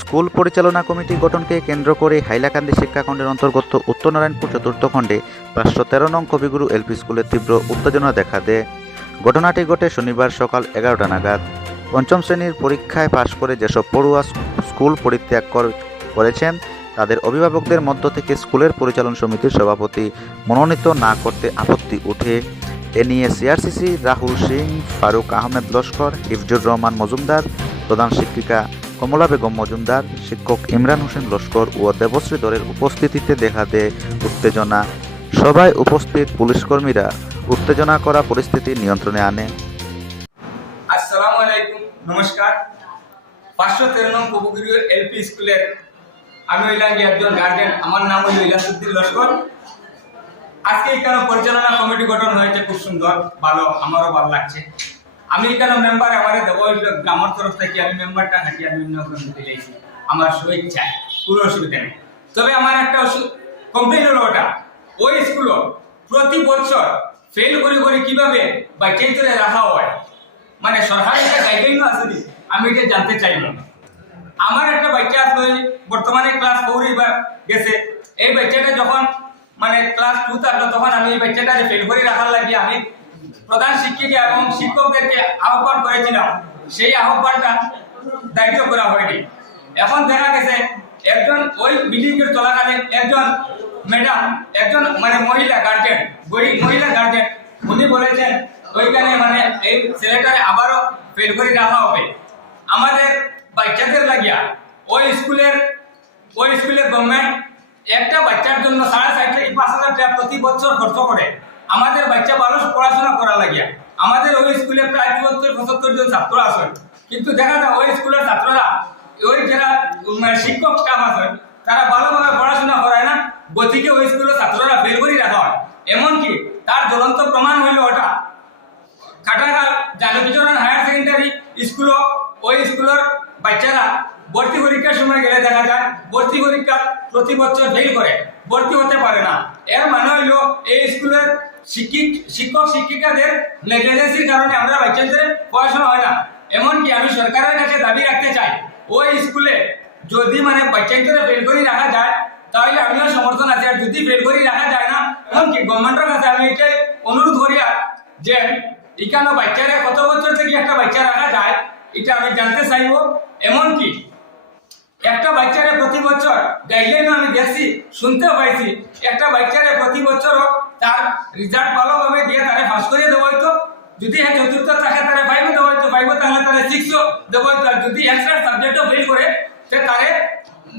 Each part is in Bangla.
স্কুল পরিচালনা কমিটি গঠনকে কেন্দ্র করে হাইলাকান্দি শিক্ষাখণ্ডের অন্তর্গত উত্তর নারায়ণপুর চতুর্থ খণ্ডে 513 নং কবিগুরু এলপি স্কুলে তীব্র উত্তেজনা দেখা দেয়। ঘটনাটি ঘটে শনিবার সকাল 11টা নাগাদ। পঞ্চম শ্রেণীর পরীক্ষায় পাশ করে যেসব পড়ুয়া স্কুল পরিত্যাগ করেছেন তাদের অভিভাবকদের মধ্য থেকে স্কুলের পরিচালন সমিতির সভাপতি মনোনীত না করতে আপত্তি ওঠে। এ নিয়ে সিআরসিসি রাহুল সিং, ফারুক আহমেদ লস্কর, হিফজুর রহমান মজুমদার, প্রধান শিক্ষিকা কমলা বেগম মজুমদার, শিক্ষক ইমরান হোসেন লস্কর ও দেবশ্রী দরের উপস্থিতিতে দেখা দেয় উত্তেজনা। সভায় উপস্থিত পুলিশকর্মীরা উত্তেজনা করা পরিস্থিতি নিয়ন্ত্রণে আনে। আসসালামু আলাইকুম, নমস্কার। 513 নং কবিগুরু এলপি স্কুলের আমি হইলাম একজন গার্জেন। আমার নাম হইল ইলাসুদ্দিন লস্কর। আজকে এখানে পরিচালনা কমিটি গঠন হয়েছে, খুব সুন্দর, ভালো, আমারও ভালো লাগছে। আমি এখানে মেম্বার আমাদের দেবো আমার তরফ থেকে আমি মেম্বারটা থাকি, আমি অন্যগ্রহণ দিতে চাইছি আমার স্বেচ্ছায়, কোনো অসুবিধা নেই। তবে আমার একটা কমপ্লেন হলো, ওটা ওই স্কুলও প্রতি বছর ফেল করে কিভাবে বাচ্চাই ধরে রাখা হয়, মানে সরকারের একটা গাইডলাইনও আছে, আমি এটা জানতে চাইলাম। আমার একটা বাচ্চা আছে, বর্তমানে ক্লাস 4 এবার গেছে। এই বাচ্চাটা যখন মানে ক্লাস 2 থাকলো, তখন আমি এই বাচ্চাটাকে ফেল করে রাখার লাগে আমি প্রধান শিক্ষিকা এবং শিক্ষকদেরকে আহ্বান করেছিলাম। সেই আহ্বানটা দায়িত্ব করা হয়নি। এখন দেখা গেছে একজন ওই মিটিং এর চলাকালীন একজন ম্যাডাম, একজন মানে মহিলা গার্জেন উনি বলেছেন ওইখানে মানে এই ছেলেটারে আবারও ফেল করে রাখা হবে। আমাদের বাচ্চাদের লাগিয়া ওই স্কুলের গভর্নমেন্ট একটা বাচ্চার জন্য 4.5 থেকে 5,000 টাকা প্রতি বছর খরচ করে আমাদের বাচ্চা ভালো পড়াশোনা করা লাগিয়া। আমাদের ওই স্কুলে প্রায় 74-75 জন ছাত্র আছে, কিন্তু দেখা যায় ওই স্কুলের ছাত্ররা ওই যারা শিক্ষক স্টাফ আছে তারা ভালোভাবে পড়াশোনা করায় না, গতিকে ওই স্কুলের ছাত্ররা ফেল করে রাখা হয়। এমনকি তার জ্বলন্ত প্রমাণ হইল ওটা কাটাগাল জানকীচরণ হায়ার সেকেন্ডারি স্কুলও, ওই স্কুলের বাচ্চারা ভর্তি পরীক্ষার সময় গেলে দেখা যায় ভর্তি পরীক্ষা প্রতি বছর ফেল করে, ভর্তি হতে পারে না। এর মানে হইল এই স্কুলের শিক্ষক শিক্ষিকাদের নেগলিজেন্সির কারণে আমরা বাচ্চাদের পড়াশোনা হয় না। এমনকি আমি সরকারের কাছে দাবি রাখতে চাই, ওই স্কুলে যদি মানে বাচ্চাদের ফেল করে রাখা যায় তাহলে আমিও সমর্থন আছে। আর যদি ফেল করে রাখা যায় না, এমনকি গভর্নমেন্টের কাছে আমি এটাই অনুরোধ করি যে এখানে বাচ্চারা কত বছর থেকে একটা বাচ্চা রাখা যায় এটা আমি জানতে চাইব। এমনকি একটা বাচ্চারে প্রতি বছর গাইডলাইন আমি দেখছি, শুনতেও পাইছি, একটা বাচ্চারে প্রতি বছর তার রেজাল্ট ভালোভাবে দিয়ে তারে পাস করিয়ে দেওয়া হইতো। যদি হ্যাঁ চতুর্থ থাকে তারে 5 দেওয়া হইতো, 5 তাহলে তারে 6 দেওয়া হইতো। আর যদি এক্সট্রা সাবজেক্টও ফেল করে তারে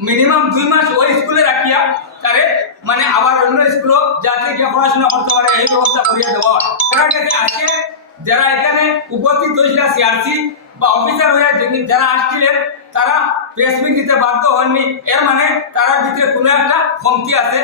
মিনিমাম 2 মাস ওই স্কুলে রাখিয়া তারে মানে আবার অন্য স্কুলও যাতে গিয়ে পড়াশোনা করতে পারে এই ব্যবস্থা করিয়ে দেওয়া হয়। কারণ আজকে যারা এখানে উপস্থিত হয়েছিল সিআরসি বা অফিসার হয়ে যারা আসছিলেন তারা প্রেস মিট দিতে বাধ্য হননি, এর মানে তারা ভিতরে কোনো একটা কমতি আছে।